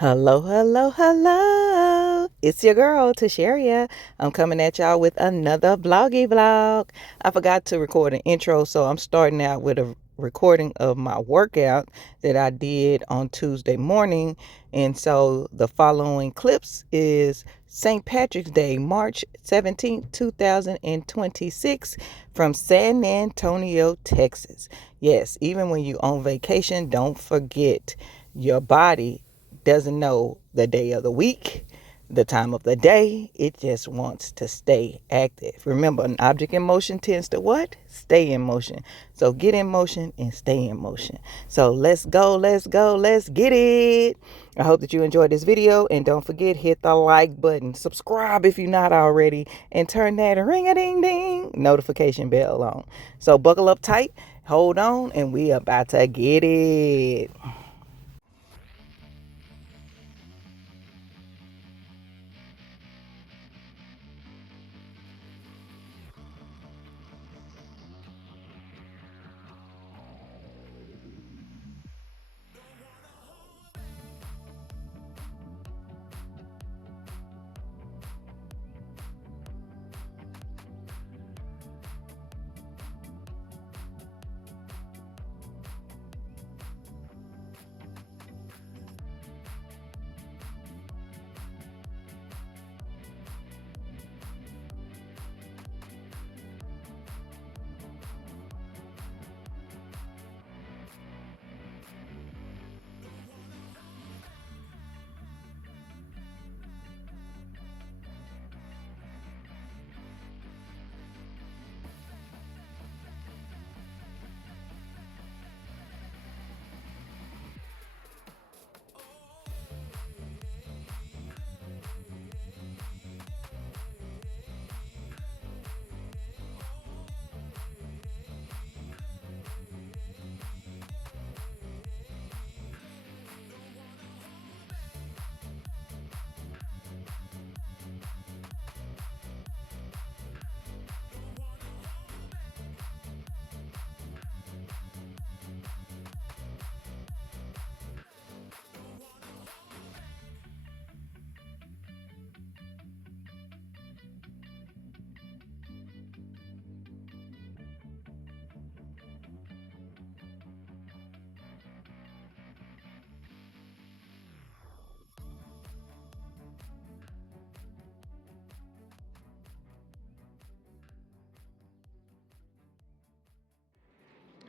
Hello, hello, hello. It's your girl, Tasharia. I'm coming at y'all with another vloggy vlog. I forgot to record an intro, so I'm starting out with a recording of my workout that I did on Tuesday morning. And so the following clips is St. Patrick's Day, March 17th, 2026 from San Antonio, Texas. Yes, even when you're on vacation, don't forget your body doesn't know the day of the week, the time of the day. It just wants to stay active. Remember, an object in motion tends to what? Stay in motion. So get in motion and stay in motion. So let's go, let's go, let's get it. I hope that you enjoyed this video, and don't forget, hit the like button, subscribe if you're not already, and turn that ring-a-ding-ding notification bell on. So buckle up tight, hold on, and we about to get it.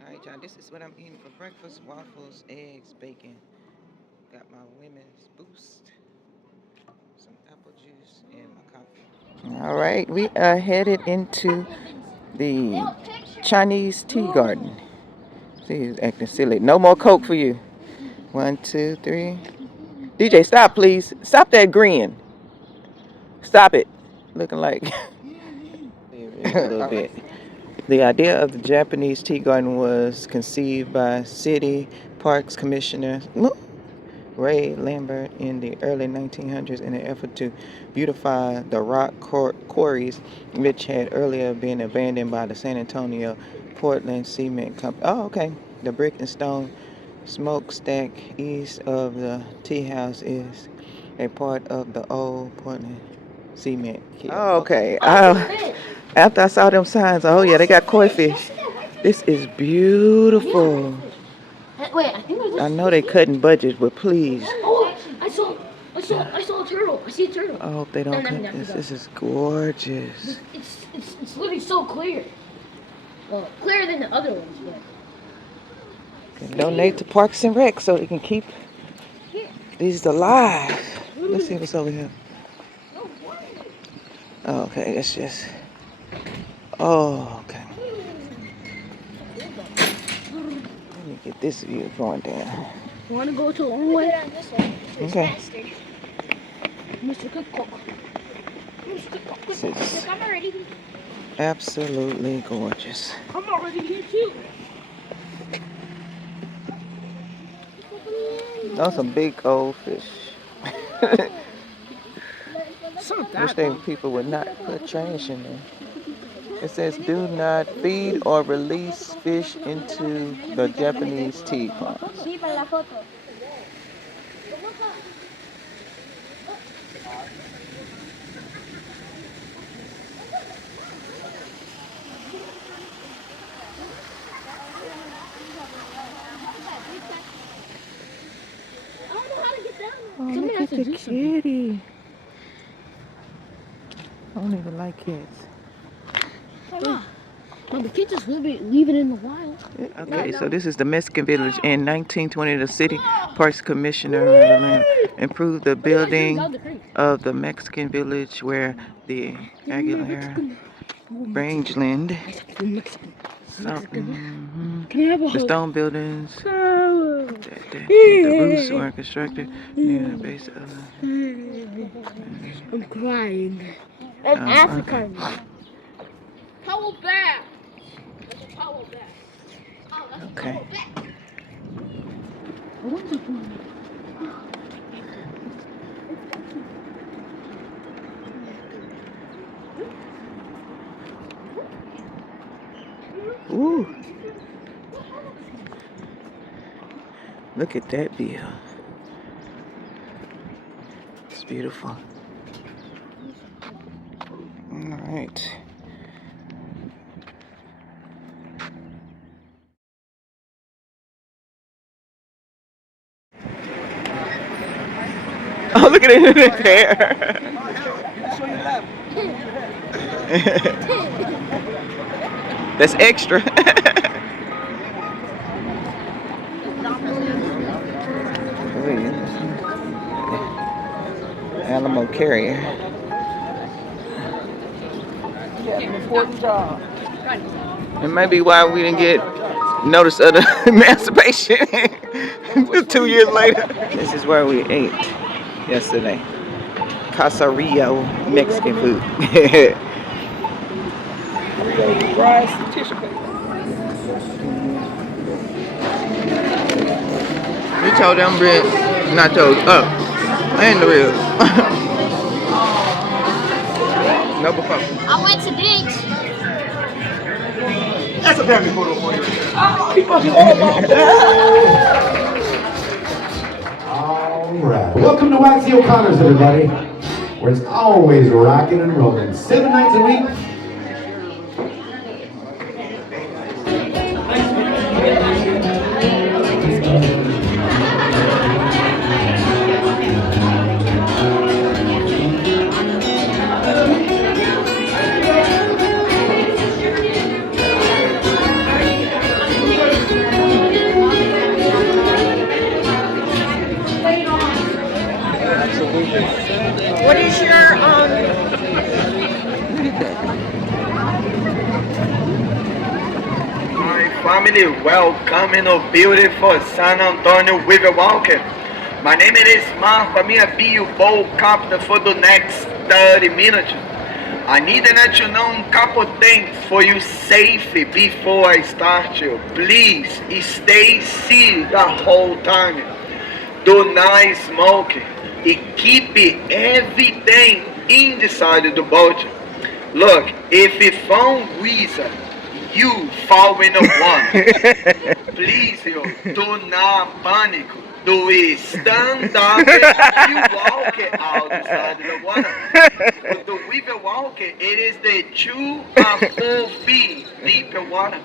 All right, y'all, this is what I'm eating for breakfast: waffles, eggs, bacon. Got my women's boost, some apple juice, and my coffee. All right, we are headed into the Chinese tea garden. See, he's acting silly. No more Coke for you. 1, 2, 3. DJ, stop, please. Stop that grin. Stop it. Looking like a little bit. The idea of the Japanese tea garden was conceived by City Parks Commissioner Ray Lambert in the early 1900s in an effort to beautify the rock quarries which had earlier been abandoned by the San Antonio Portland Cement Company. Oh, okay. The brick and stone smokestack east of the tea house is a part of the old Portland Cement Kiln. Oh, okay. After I saw them signs, oh yeah, they got koi fish. This is beautiful. Wait, I think there's I know they cutting budgets, but please. Oh, I saw a turtle. I see a turtle. I hope they don't cut this. This is gorgeous. It's literally so clear. Well, clearer than the other ones, but. Can donate to Parks and Rec so they can keep these alive. Let's see what's over here. Oh, okay, it's just. Oh, okay. Let me get this view going down. You want to go to a long way? Okay. Mr. Cook. This is absolutely gorgeous. I'm already here too. Those some big old fish. Wish people would not put trash in there. It says do not feed or release fish into the Japanese tea ponds. at the kitty. I don't even like cats. No, the kids just leave it in the wild. Okay, so this is the Mexican village. In 1920, the city parks commissioner of the land improved the building of the Mexican village where the Aguilera rangeland. The stone buildings, the roofs were constructed near the base of the. I'm crying. That's Africa. Towel back. That's a towel back. Oh, that's a towel back. Ooh. Look at that view. It's beautiful. All right. Oh, look at it in the hair. That's extra. Alamo carrier. An important job. It may be why we didn't get notice of the emancipation 2 years later. This is where we ate yesterday. Casa Rio Mexican food. We told them bread nachos up. And the ribs. No before. I went to beach. That's a family photo for you. All right. Welcome to Waxy O'Connor's, everybody, where it's always rocking and rolling. 7 nights a week. What is your My family, welcome in a beautiful San Antonio Riverwalk. My name is Marco, a minha bio bowl captain for the next 30 minutes. I need to let you know a couple things for you safe before I start you. Please stay seated the whole time. Do not smoke. Keep everything inside the boat. Look, if you found reason, you fall in the water. Please, you do not panic. Do we stand up and you walk outside the water? The river walk, it is the 2 or 4 feet deep water.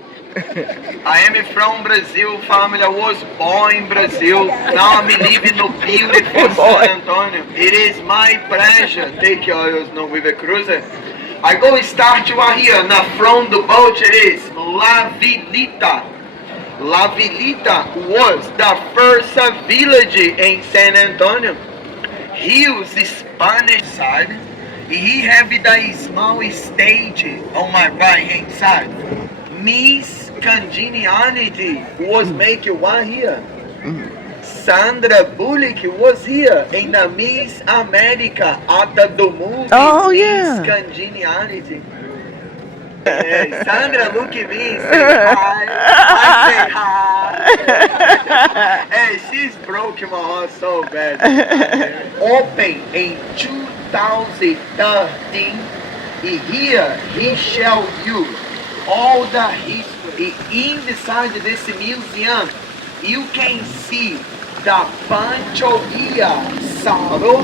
I am from Brazil, family. I was born in Brazil. Now I'm living in beautiful San Antonio. It is my pleasure to take you on the river cruiser. I go start you out here. Now from the boat it is La Vilita. La Vilita was the first village in San Antonio. He was the Spanish side. He have the small stage on my right hand side. Miss Congeniality was making one here. Sandra Bullock was here in the Miss America at the movie. Oh, yeah. Miss Congeniality. Hey, Sandra, look at me. Say hi. I say hi. Hey, she's broken my heart so bad. Open in 2013. Here he shall you all the history. Inside this museum, you can see the Pancho Villa Salo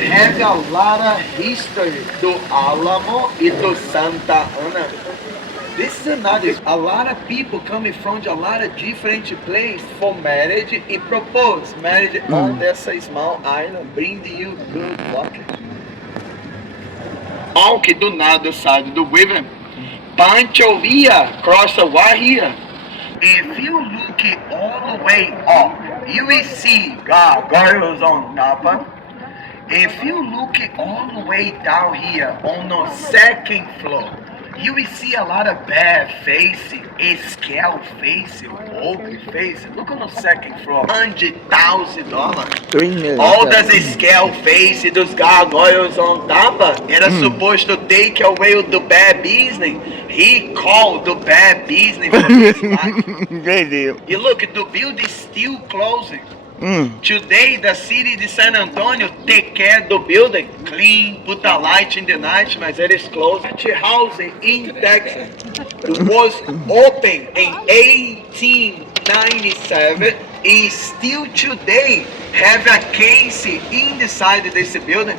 have a lot of history do Alamo e do Santa Ana. This is another. A lot of people coming from a lot of different places for marriage e propose marriage on dessa small island, bring you good luck. Walk do nada side do river. Pancho here, cross a wire here. If you look it all the way up, you will see gargoyles on top. If you look it all the way down here on the second floor, you will see a lot of bad faces, scale faces, ugly faces. Look on the second floor, $100,000. 3 million. All the scale faces dos gargoyles on top era supposed to take away the bad business. He called the bad business for his life. Great deal. You look, the building still closing. Today, the city de San Antonio take care of the building, clean, put a light in the night, mas it is closed. The house in Texas was open in 1897 and still today have a case inside this building.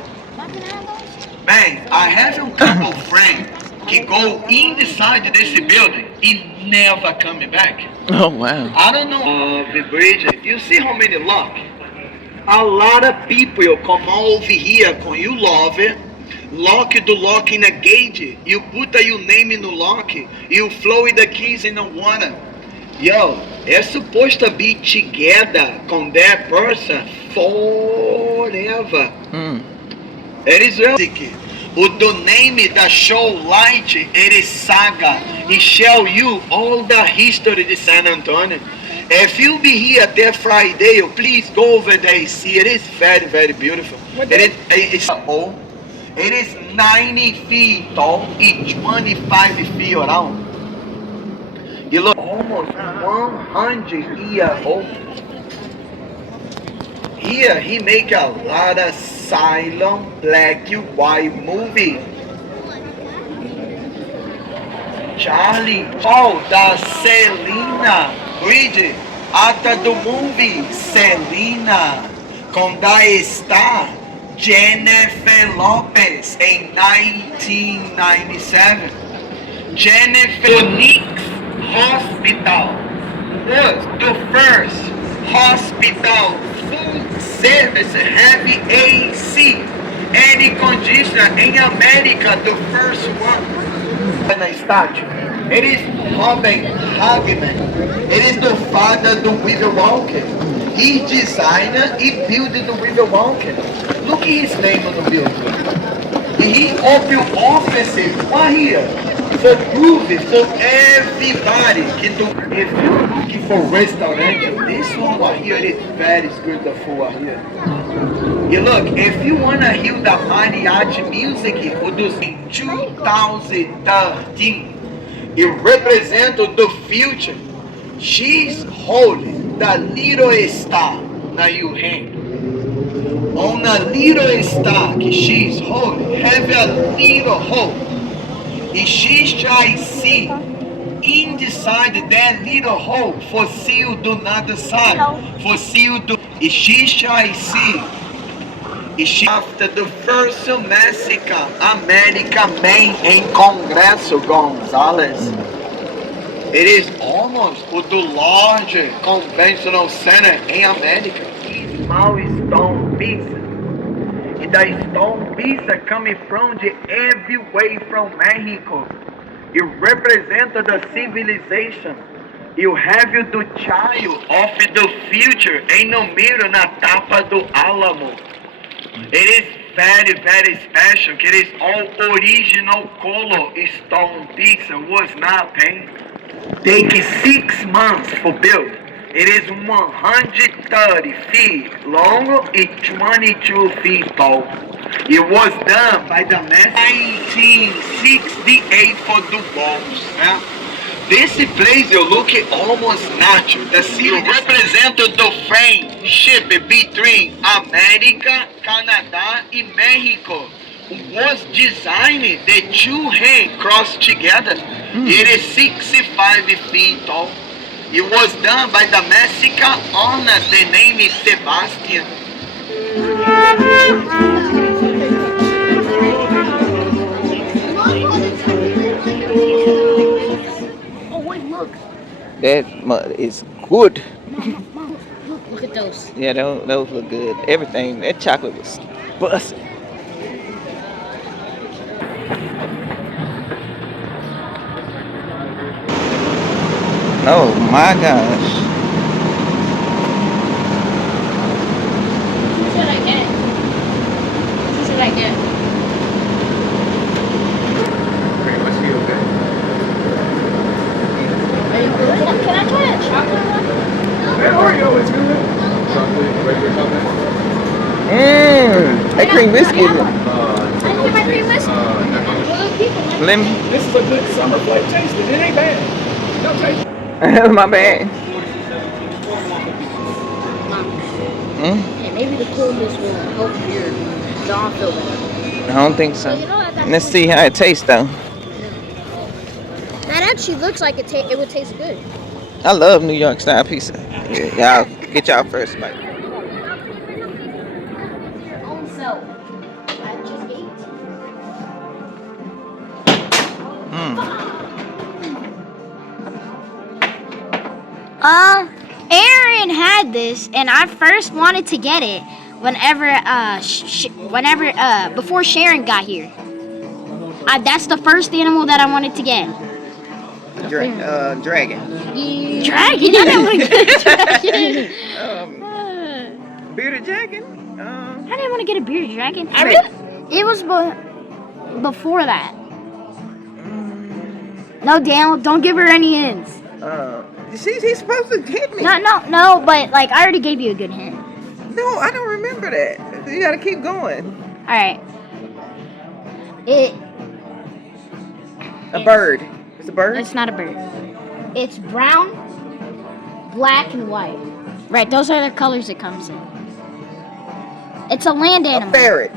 Man, I have a couple of friends que go inside this building and never coming back. Oh, wow. I don't know the bridge. You see how many lock? A lot of people come over here when you love it. Lock the lock in a gauge. You put your name in the lock. You flow the keys in the water. Yo, é supposed to be together con that person forever. It is real. The name da show light, it is Saga. It show you all the history de San Antonio. If you be here that Friday, please go over there and see. It is very, very beautiful. It's old. It is 90 feet tall and 25 feet around. You look almost 100 years old. Here he make a lot of silent black and white movie. Charlie, da Selena Bridge, até do movie Selena, com da star Jennifer Lopez em 1997. Jennifer Nix Hospital was the first hospital full service heavy AC air conditioner in America, the first one. Na estátua, it is Robin Hagman. It is the father of the Riverwalk. He designed and built the Riverwalk. Look at his name on the building. He opened offices right here for groups, for everybody. If you're looking for restaurant, this one right here is very good. The food right here. You look, if you wanna hear the mariachi music, it was in 2013. It represents the future. She's holding the little star na your hand. On a little star que she's holding, have a little hope. And she's trying to see inside that little hole for see do nada side. For see do. And she's trying to see. After the first massacre, America man em Congresso Gonzales. It is almost the largest conventional center in America. Small stone pieces. And the stone pieces coming from every way from Mexico. It represents the civilization. You have the child of the future in the middle na tapa do Alamo. It is very, very special. It is all original color stone piece. Was not paint. Take 6 months for build. It is 130 feet long and 22 feet tall. It was done by the man 1968 for the walls. This place you look almost natural. The city represents the friendship between America, Canada, and Mexico. Was designed the two hands crossed together. It is 65 feet tall. It was done by the Mexican owners. The name is Sebastian. That mud is good. Mom, look at those. Yeah, those look good. Everything. That chocolate was busting. Oh my gosh. Who should I get? Who should I get? Pretty much feel good. Can I try a chocolate one? Hey, Oreo, it's good. Chocolate, regular chocolate. That cream biscuit. I didn't get my cream biscuit. Let me. This is a good summer flavor. Taste it. It ain't bad. Don't taste it. My bad. Yeah, maybe the coolness will help your jaw feel better. I don't think so. You know what, Let's see how it tastes though. That actually looks like it would taste good. I love New York style pizza. Yeah, y'all get y'all first bite. Your own self. I just ate. Aaron had this, and I first wanted to get it before Sharon got here. That's the first animal that I wanted to get. Dragon. Dragon? I didn't want to get a dragon. Bearded dragon. I didn't want to get a bearded dragon. It was before that. No, Daniel, don't give her any hints. He's supposed to hit me. No, but like I already gave you a good hint. No, I don't remember that. You gotta keep going. All right. A bird. It's a bird. It's not a bird. It's brown, black, and white. Right, those are the colors it comes in. It's a land animal. A ferret.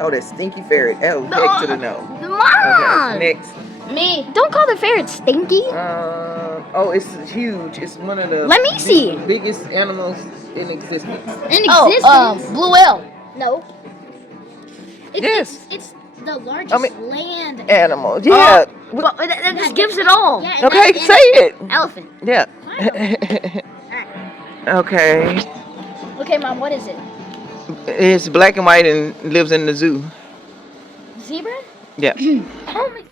Oh, that stinky ferret. Oh, heck to the no. Mom! Okay, next. Me. Don't call the ferret stinky. Oh, it's huge. It's one of the Let me see. biggest animals in existence. Blue whale. No. Yes. It's the largest land Animal. Yeah. But that just gives it all. Yeah, Okay, say it. Elephant. Yeah. Okay. Okay, Mom, what is it? It's black and white and lives in the zoo. Zebra? Yeah. Oh my